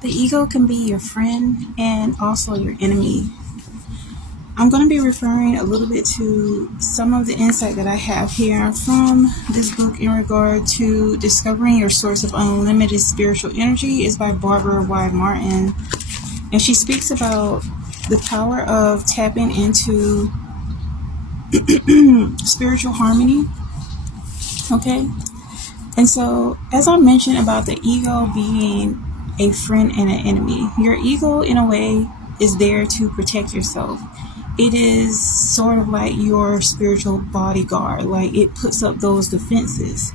The ego can be your friend and also your enemy. I'm going to be referring a little bit to some of the insight that I have here from this book in regard to Discovering Your Source of Unlimited Spiritual Energy. Is by Barbara Y. Martin. And she speaks about the power of tapping into spiritual harmony. Okay? And so, as I mentioned about the ego being a friend and an enemy, your ego, in a way, is there to protect yourself. It is sort of like your spiritual bodyguard. Like, it puts up those defenses.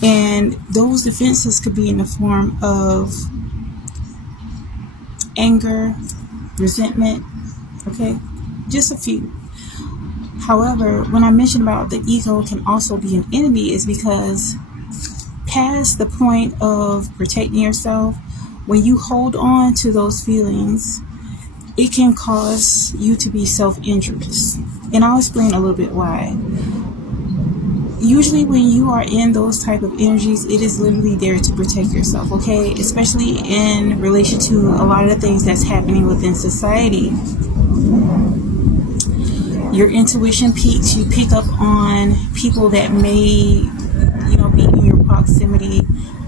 And those defenses could be in the form of anger, resentment, okay? Just a few. However, when I mentioned about the ego can also be an enemy, is because past the point of protecting yourself, when you hold on to those feelings, it can cause you to be self-injurious. And I'll explain a little bit why. Usually when you are in those type of energies, it is literally there to protect yourself, okay? Especially in relation to a lot of the things that's happening within society. Your intuition peaks. You pick up on people that may, be in your proximity,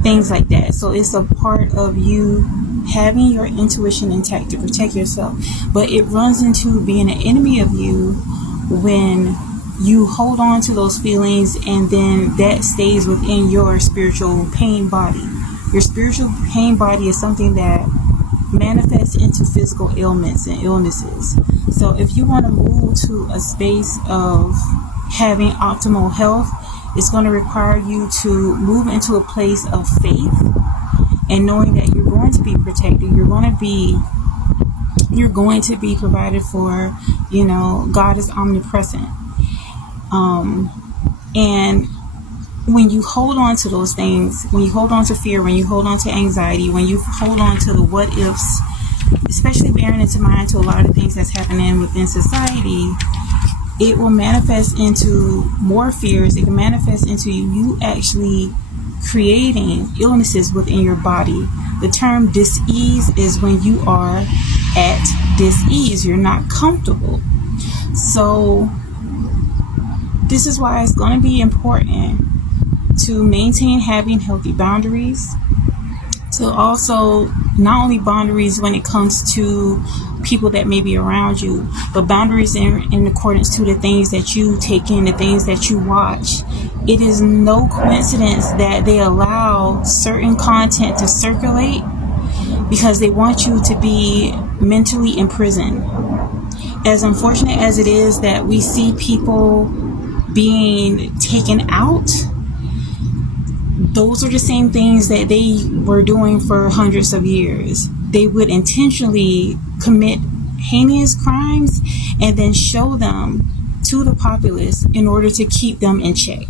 things like that. So it's a part of you having your intuition intact to protect yourself. But it runs into being an enemy of you when you hold on to those feelings, and then that stays within your spiritual pain body. Your spiritual pain body is something that manifests into physical ailments and illnesses. So if you want to move to a space of having optimal health, it's going to require you to move into a place of faith and knowing that you're going to be protected. You're going to be provided for. God is omnipresent. And when you hold on to those things, when you hold on to fear, when you hold on to anxiety, when you hold on to the what ifs, especially bearing into mind to a lot of things that's happening within society, it will manifest into more fears. It can manifest into you actually creating illnesses within your body. The term dis-ease is when you are at dis-ease. You're not comfortable. So this is why it's going to be important to maintain having healthy boundaries. To also, not only boundaries when it comes to people that may be around you, but boundaries in accordance to the things that you take in, the things that you watch. It is no coincidence that they allow certain content to circulate because they want you to be mentally imprisoned. As unfortunate as it is that we see people being taken out, those are the same things that they were doing for hundreds of years. They would intentionally commit heinous crimes and then show them to the populace in order to keep them in check,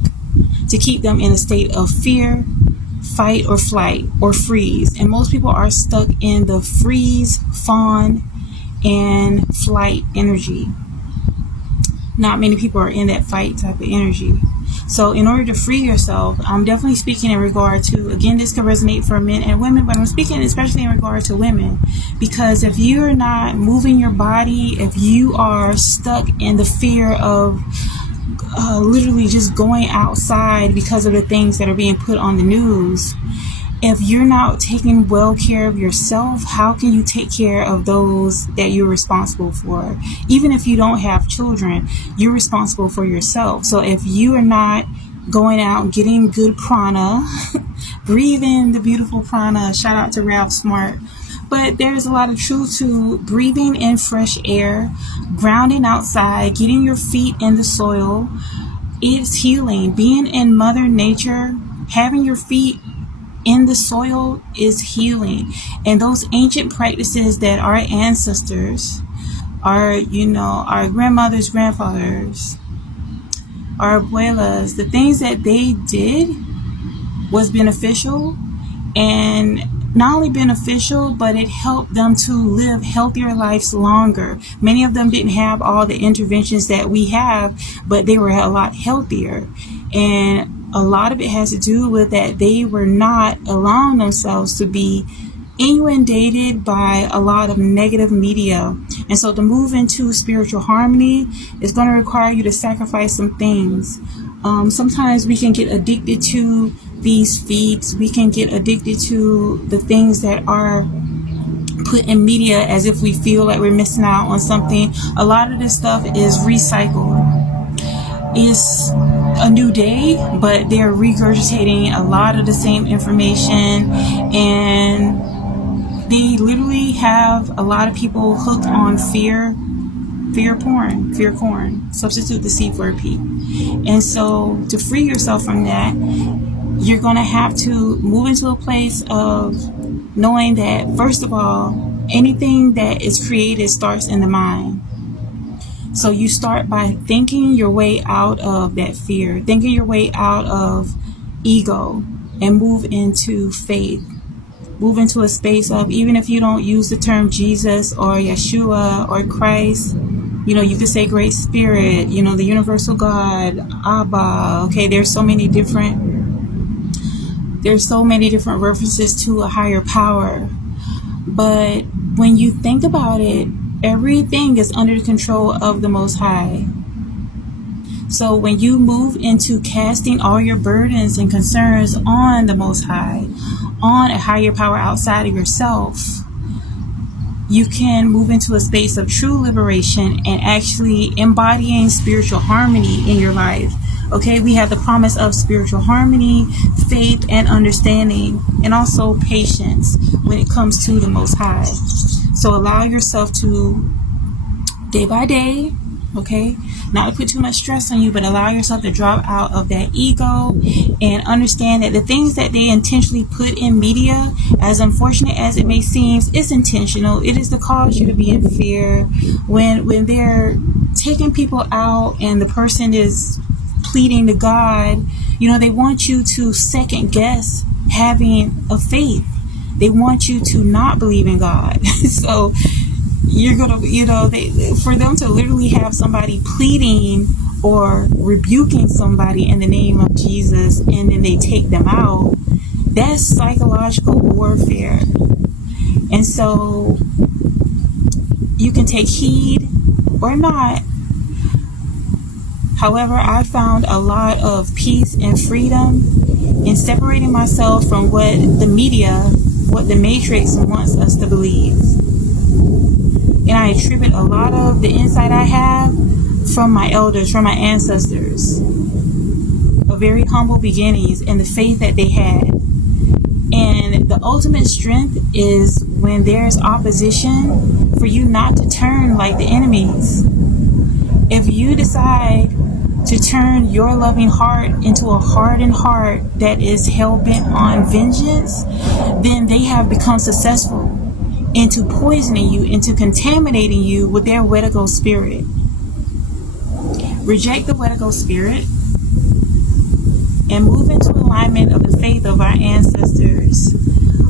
to keep them in a state of fear, fight or flight, or freeze. And most people are stuck in the freeze, fawn, and flight energy. Not many people are in that fight type of energy. So in order to free yourself, I'm definitely speaking in regard to, again, this can resonate for men and women, but I'm speaking especially in regard to women, because if you're not moving your body, if you are stuck in the fear of literally just going outside because of the things that are being put on the news, if you're not taking well care of yourself, how can you take care of those that you're responsible for? Even if you don't have children, you're responsible for yourself. So if you are not going out getting good prana, breathing the beautiful prana, shout out to Ralph Smart. But there's a lot of truth to breathing in fresh air, grounding outside, getting your feet in the soil. It's healing. Being in Mother Nature, having your feet in the soil is healing. And those ancient practices that our ancestors, our grandmothers, grandfathers, our abuelas, the things that they did was beneficial. And not only beneficial, but it helped them to live healthier lives longer. Many of them didn't have all the interventions that we have, but they were a lot healthier. And a lot of it has to do with that they were not allowing themselves to be inundated by a lot of negative media. And so to move into spiritual harmony is going to require you to sacrifice some things. Sometimes we can get addicted to these feeds. We can get addicted to the things that are put in media as if we feel like we're missing out on something. A lot of this stuff is recycled. It's a new day, but they're regurgitating a lot of the same information, and they literally have a lot of people hooked on fear corn. Substitute the C for a P. And so to free yourself from that, you're going to have to move into a place of knowing that, first of all, anything that is created starts in the mind. So you start by thinking your way out of that fear, thinking your way out of ego, and move into faith. Move into a space of, even if you don't use the term Jesus or Yeshua or Christ, you could say Great Spirit, the universal God, Abba. Okay, there's so many different references to a higher power. But when you think about it, everything is under the control of the Most High. So when you move into casting all your burdens and concerns on the Most High, on a higher power outside of yourself, you can move into a space of true liberation and actually embodying spiritual harmony in your life. Okay, we have the promise of spiritual harmony, faith, and understanding, and also patience when it comes to the Most High. So allow yourself to, day by day, okay, not to put too much stress on you, but allow yourself to drop out of that ego and understand that the things that they intentionally put in media, as unfortunate as it may seem, it's intentional. It is to cause you to be in fear. When they're taking people out and the person is pleading to God, they want you to second guess having a faith. They want you to not believe in God. So you're gonna, for them to literally have somebody pleading or rebuking somebody in the name of Jesus, and then they take them out, that's psychological warfare. And so you can take heed or not. However, I found a lot of peace and freedom in separating myself from what the media, what the Matrix wants us to believe. And I attribute a lot of the insight I have from my elders, from my ancestors, of very humble beginnings and the faith that they had. And the ultimate strength is when there's opposition, for you not to turn like the enemies. If you decide to turn your loving heart into a hardened heart that is hell-bent on vengeance, then they have become successful into poisoning you, into contaminating you with their Wedigo spirit. Reject the Wedigo spirit and move into alignment of the faith of our ancestors.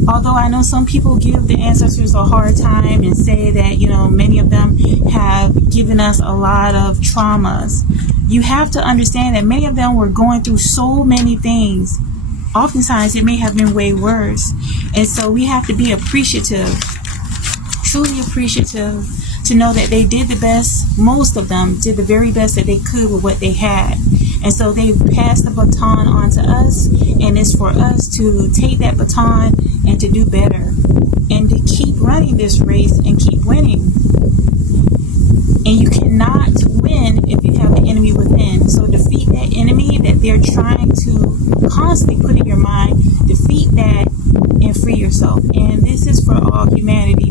Although I know some people give the ancestors a hard time and say that, many of them have given us a lot of traumas. You have to understand that many of them were going through so many things. Oftentimes it may have been way worse. And so we have to be appreciative, truly appreciative, to know that they did the best. Most of them did the very best that they could with what they had. And so they passed the baton on to us, and it's for us to take that baton and to do better and to keep running this race and keep winning. And you cannot win if you have an enemy within. So defeat that enemy that they're trying to constantly put in your mind. Defeat that and free yourself. And this is for all humanity.